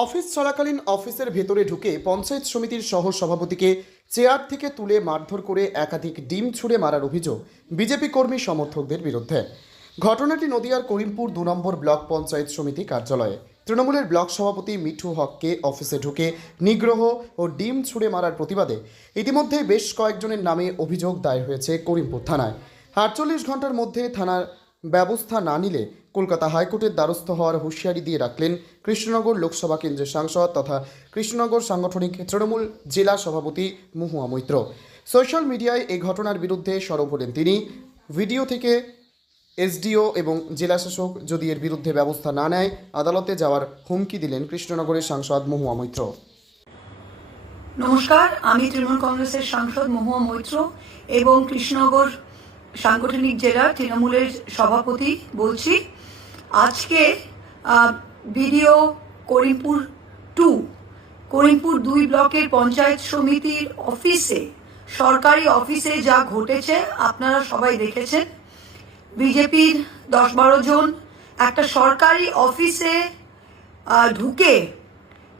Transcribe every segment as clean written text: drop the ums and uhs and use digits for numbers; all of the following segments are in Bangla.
অফিস চলাকালীন অফিসের ভেতরে ঢুকে পঞ্চায়েত সমিতির সহ সভাপতিকে চেয়ার থেকে তুলে মারধর করে একাধিক ডিম ছুঁড়ে মারার অভিযোগ বিজেপি কর্মী সমর্থকদের বিরুদ্ধে। ঘটনাটি নদিয়ার করিমপুর 2 নম্বর ব্লক পঞ্চায়েত সমিতি কার্যালয়ে তৃণমূলের ব্লক সভাপতি মিঠু হককে অফিসে ঢুকে নিগ্রহ ও ডিম ছুঁড়ে মারার প্রতিবাদে ইতিমধ্যে বেশ কয়েকজনের নামে অভিযোগ দায়ের হয়েছে করিমপুর থানায়। 48 ঘন্টার মধ্যে থানার ব্যবস্থা না নিলে কলকাতা হাইকোর্টের দ্বারস্থ হওয়ার হুঁশিয়ারি দিয়ে রাখলেন কৃষ্ণনগর লোকসভা কেন্দ্রের সাংসদ তথা কৃষ্ণনগর সাংগঠনিক তৃণমূল জেলা সভাপতি মহুয়া মৈত্র। সোশ্যাল মিডিয়ায় এই ঘটনার বিরুদ্ধে সরব হলেন তিনি। ভিডিও থেকে এসডিও এবং জেলাশাসক যদি এর বিরুদ্ধে ব্যবস্থা না নেয় আদালতে যাওয়ার হুমকি দিলেন কৃষ্ণনগরের সাংসদ মহুয়া মৈত্র। নমস্কার, আমি তৃণমূল কংগ্রেসের সাংসদ মহুয়া মৈত্র এবং কৃষ্ণনগর সাংগঠনিক জেলার তৃণমূলের সভাপতি বলছি। আজকে ভিডিও করিমপুর 2 ব্লকের পঞ্চায়েত সমিতির অফিসে, সরকারি অফিসে যা ঘটেছে আপনারা সবাই দেখেছেন। বিজেপির 10-12 জন একটা সরকারি অফিসে ঢুকে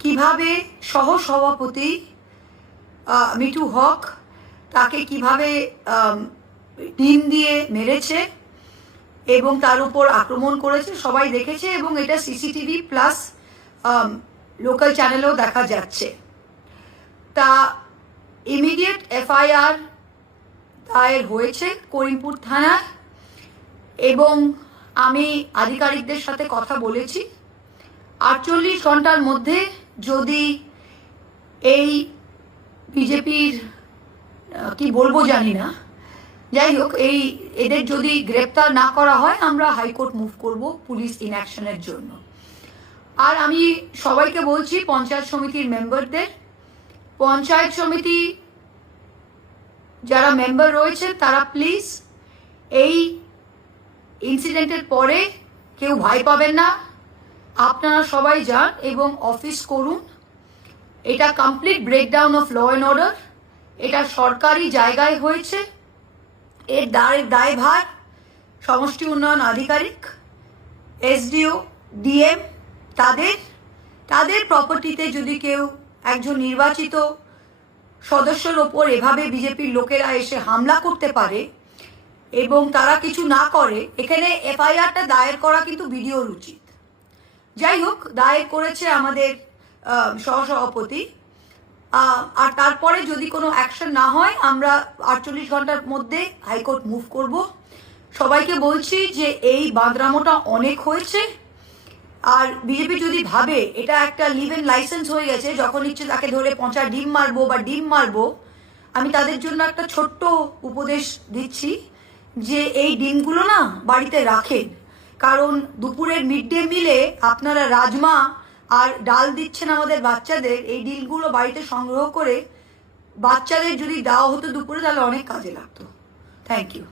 কিভাবে সহসভাপতি মিঠু হক তাকে কিভাবে ডিম দিয়ে মেরেছে এবং তার উপর আক্রমণ করেছে সবাই দেখেছে এবং এটা সিসিটিভি প্লাস লোকাল চ্যানেলেও দেখা যাচ্ছে। তা ইমিডিয়েট এফআইআর দায়ের হয়েছে করিমপুর থানায় এবং আমি আধিকারিকদের সাথে কথা বলেছি। 48 ঘন্টার মধ্যে যদি এই বিজেপির কি বলবো জানি না, যাই হোক, এদের যদি গ্রেপ্তার না করা হয় আমরা হাইকোর্ট মুভ করব পুলিশ ইনঅ্যাকশনের জন্য। আর আমি সবাইকে বলছি, পঞ্চায়েত সমিতির মেম্বারদের, পঞ্চায়েত সমিতি যারা মেম্বার রয়েছে তারা প্লিজ এই ইনসিডেন্টের পরে কেউ ভয় পাবেন না, আপনারা সবাই যান এবং অফিস করুন। এটা complete breakdown of law and order, এটা সরকারি জায়গায় হয়েছে। এর দায়ভার সমষ্টি উন্নয়ন আধিকারিক, এসডিও, ডিএম, তাদের প্রপার্টিতে যদি কেউ একজন নির্বাচিত সদস্যের ওপর এভাবে বিজেপির লোকেরা এসে হামলা করতে পারে এবং তারা কিছু না করে, এখানে এফআইআরটা দায়ের করা কিন্তু বিডিওর উচিত। যাই হোক, দায়ের করেছে আমাদের সহসভাপতি। আর তারপরে যদি কোনো অ্যাকশন না হয় আমরা 48 ঘন্টার মধ্যে হাইকোর্ট মুভ করব। সবাইকে বলছি যে এই বাঁদরামোটা অনেক হয়েছে। আর বিজেপি যদি ভাবে এটা একটা লিভ ইন লাইসেন্স হয়ে গেছে, যখন ইচ্ছে তাকে ধরে পচা ডিম মারবো, আমি তাদের জন্য একটা ছোট্ট উপদেশ দিচ্ছি যে এই ডিমগুলো না বাড়িতে রাখেন, কারণ দুপুরের মিড ডে মিলে আপনারা রাজমা আর ডাল দিচ্ছেন আমাদের বাচ্চাদের। এই ডিমগুলো বাড়িতে সংগ্রহ করে বাচ্চাদের যদি দেওয়া হতো দুপুরে, তাহলে অনেক কাজে লাগতো। Thank you.